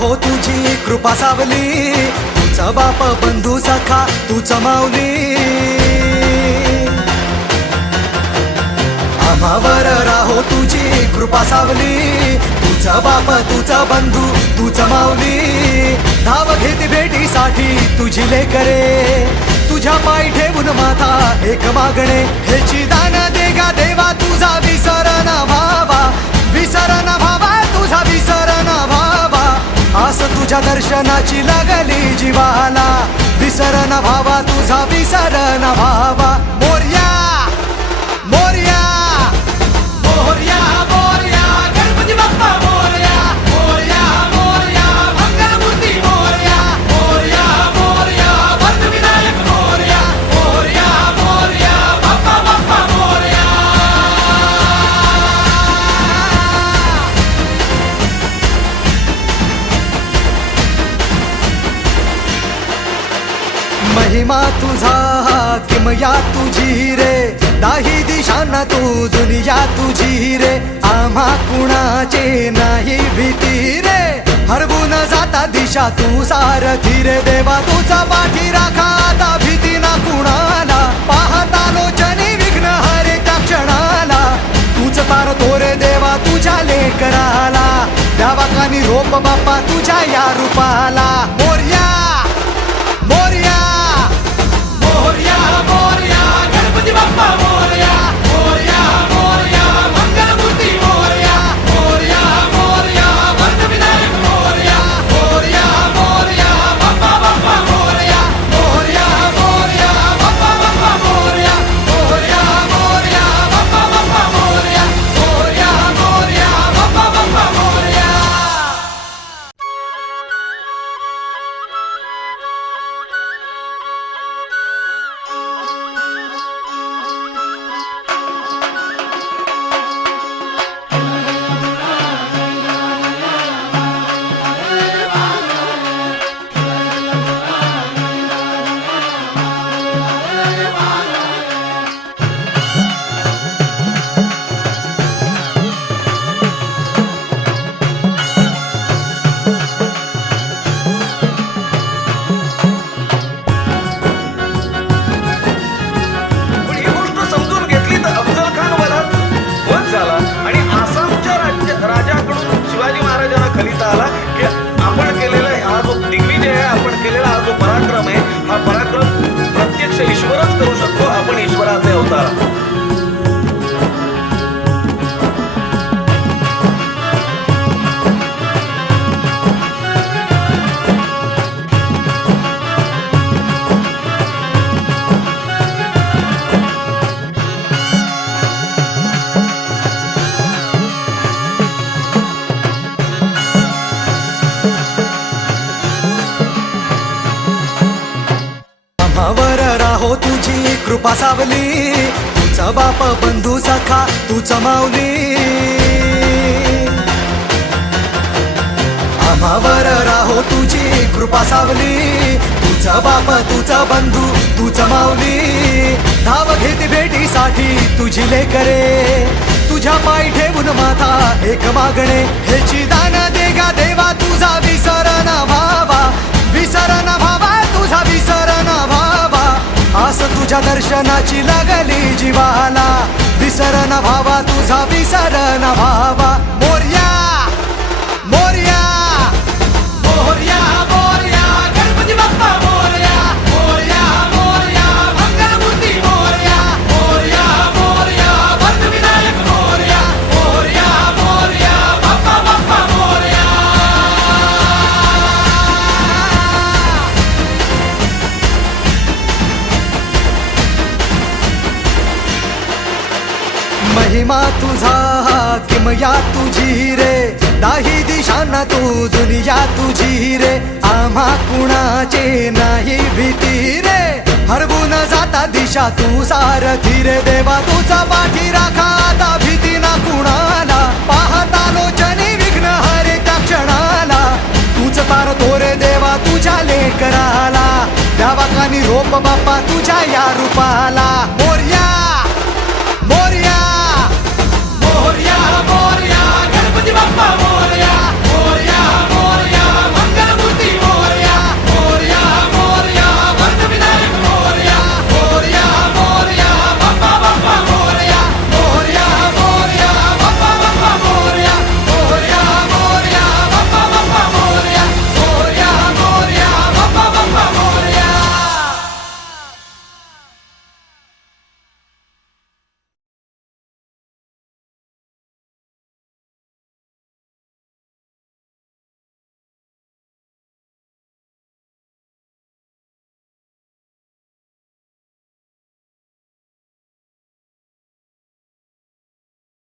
हो तुझी कृपा सावली. तुझा बाप बंधू सखा तूच मावली आम्हावर राहो तुझी कृपा सावली. तुझा बाप तुझा बंधू तुझ मावली धाव घेत भेटीसाठी तुझी लेकरे. तुझ्या पाय ठेवून माथा एक मागणे हेची तुझ्या दर्शनाची लागली जीवाला. विसरण भावा तुझा विसरण भावा. महिमा तुझा किमया तुझी रे. दाही दिशांना तू दुनिया तुझी रे. आम्हा कुणाचे नाही भीती रे. हरवून जाता दिशा तू सारथी रे देवा तुझा पाठी राखा आता भीती ना कुणाला. पाहता लोचनी विघ्न हरे त्या क्षणाला. तूच तार तोरे देवा तुझ्या लेकराला. द्यावा कानी रोप बाप्पा तुझ्या या रूपाला. मोर्या! मोर्या! गणपती बाप्पा मोर्या तुझी सावली तुझा बाप बंधू सखा तूच माऊली. आम्हावर राहो तुझी कृपा सावली. तुझा बाप तुझा बंधू तुझ माऊली. धाव घेत भेटीसाठी तुझी लेकरे. तुझ्या पाय ठेवून माथा एक मागणे हेची तुझ्या दर्शनाची लागली जीवाला. विसरण भावा तुझा विसरण भावा. मोर्या मोर्या महिमा तुझा किमया तुझी रे. दाही दिशांना तू दुनिया तुझी रे. आम्हा कुणाचे नाही भीती रे. हरवून जाता दिशा तू सारथी रे देवा तुझा पाठी राखा आता भीती ना कुणाला. पाहता लोचनी विघ्न हरे त्या क्षणाला. तूच तार तोरे देवा तुझ्या लेकराला. द्यावा कानी रोप बाप्पा तुझ्या या रूपाला.